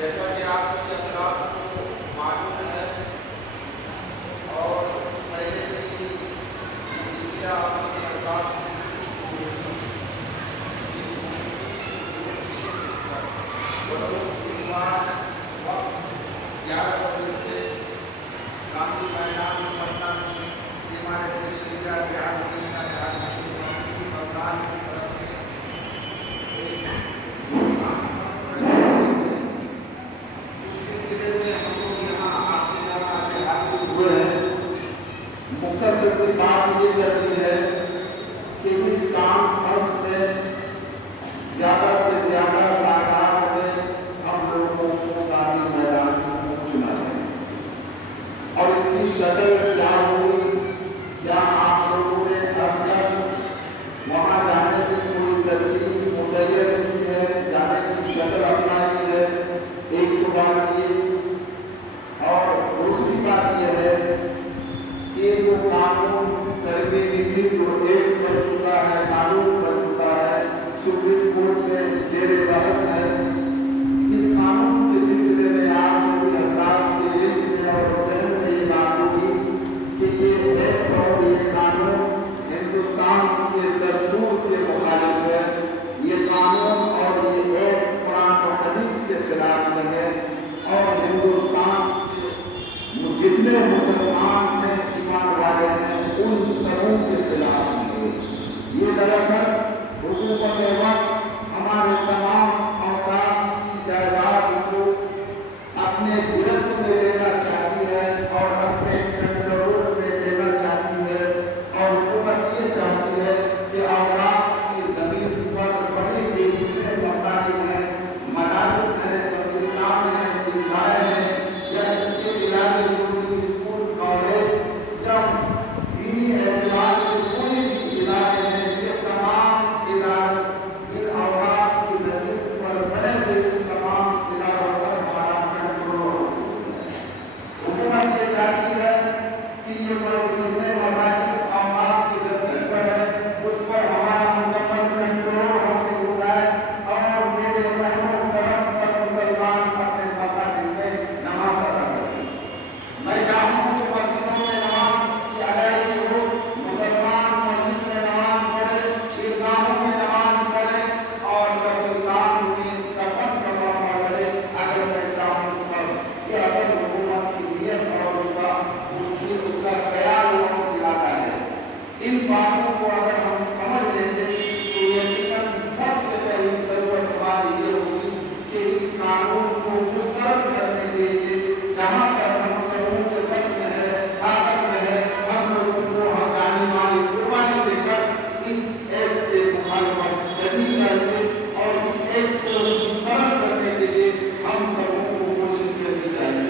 جیسا کہ آپ سب کے اطلاع کو معلوم ہے اور پہلے سے ہی آپ سب کے اطلاع وقت 11 بجے سے گاندھی میدان پٹنہ میں ہمارے بہار کی طرف سے مختصر بات یہ کرنی ہے کہ اس کانفرنس میں زیادہ سے زیادہ تعداد میں ہم لوگوں کو گاندھی میدان پہنچنا ہے اور اس کی شکل کیا ہوئی، کیا آپ لوگوں نے اب تک وہاں جانے کی کوئی ترتیب متعین کی ہے، جانے کی شکل اپنائی ہے؟ ایک تو بات یہ، اور دوسری بات یہ ہے کہ وہ قانون کرنے کے لیے جو ایک بن چکا ہے، قانون بن چکا ہے، سپریم کورٹ میں زیر بحث ہے، اس قانون کے سلسلے میں آپ سبھی حضرات کے علم میں اور ذہن میں یہ بات ہوگی کہ یہ ایکٹ اور یہ قانون ہندوستان کے دستور کے مخالف ہے، یہ قانون اور یہ ایکٹ قرآن و حدیث کے خلاف میں ہے اور ہندوستان جتنے مسلمان ہیں ایمان والے ہیں ان سبوں کے خلاف ہے۔ یہ دراصل حکومت وقت ہمارے تمام اوقات کی جائیداد کو اپنے گرفت میں لینا چاہتی ہے اور اپنے کنٹرول میں لینا چاہتی ہے، اور حکومت یہ چاہتی ہے کہ اوقات کی زمین پر بڑے جتنے مسائل ہیں، مدارس ہیں، پاکستان ہیں، ادارے ہیں یا اس کے علاوہ اسکول کالج جب دینی اعتبار سے کوئی بھی ادارے ہیں، یہ تمام ادارے ان اوقات کی زمین پر بڑے ہوئے تمام اداروں پر ہمارا کنٹرول ہے۔ حکومت یہ چاہتی ہے کہ یہ جتنے مسائل اوقات کی زمین پر ہے اس پر ہمارا مکمل کنٹرول حاصل ہوتا ہے اور میرے محروم کرم پر مسلمان اپنے مساجد میں نماز ادا کرتے ہیں۔ میں چاہوں کہ مسجدوں میں نماز کی ادائیگی ہو، مسلمان مسجد میں نماز پڑھے، عیدگاہوں میں نماز پڑھے اور قبرستان میں دفن کا موقع کرے اگر میں چاہوں پر۔ یہ اصل حکومت کی نیت اور اس کا خیال اور ارادہ ہے۔ ان باتوں کو اگر ہم سمجھ لیں گے تو یقیناً سب سے پہلی ضرورت ہماری یہ ہوگی کہ اس قانون کو مسترد کرنے کے لیے جہاں پر ہم سبوں کے بس میں ہے، طاقت میں ہے، ہم لوگوں کو جانی مالی قربانی دے کر اس ایکٹ کے مخالفت کرنی چاہیے اور اس ایکٹ کو مسترد کرنے کے لیے ہم سبوں کو کوشش کرنی چاہیے۔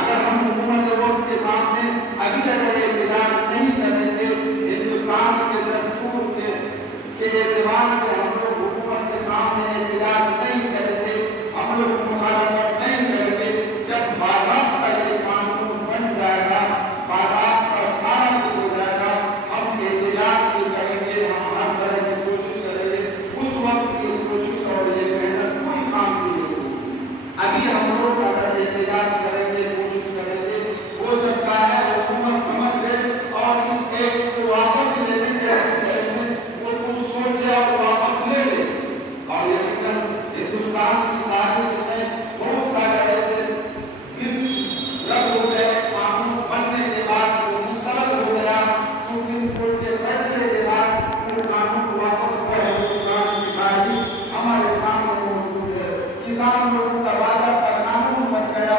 اگر ہم حکومت وقت کے سامنے ابھی اگر احتجاج نہیں کریں گے، ہندوستان کے دستور کے اعتبار سے ہم لوگ حکومت کے سامنے احتجاج نہیں کریں گے، ہم لوگ مخالفت نہیں کریں گے، جب باضابطہ یہ قانون بن جائے گا، باضابطہ سارا کچھ ہو جائے گا، ہم احتجاج بھی کریں گے، ہم ہر طرح کی کوشش کریں گے، اس وقت یہ کوشش اور یہ محنت کوئی کام کی نہیں ہوگی۔ ابھی ہم لوگ اگر احتجاج کریں گے، کوشش کریں گے، ہو سکتا ہے حکومت سمجھ لے اور اس ایکٹ کو واپس لینے کے سلسلے میں وہ کچھ سوچے اور واپس لے لے، اور یقیناً ہندوستان کی تاریخ میں بہت سارے ایسے بل رد ہو گئے، قانون بننے کے بعد وہ مسترد ہو گیا، سپریم کورٹ کے فیصلے کے بعد وہ قانون واپس ہندوستان کی تاریخ ہمارے سامنے موجود ہے۔ کسان لوگوں کا وعدہ کا قانون بن گیا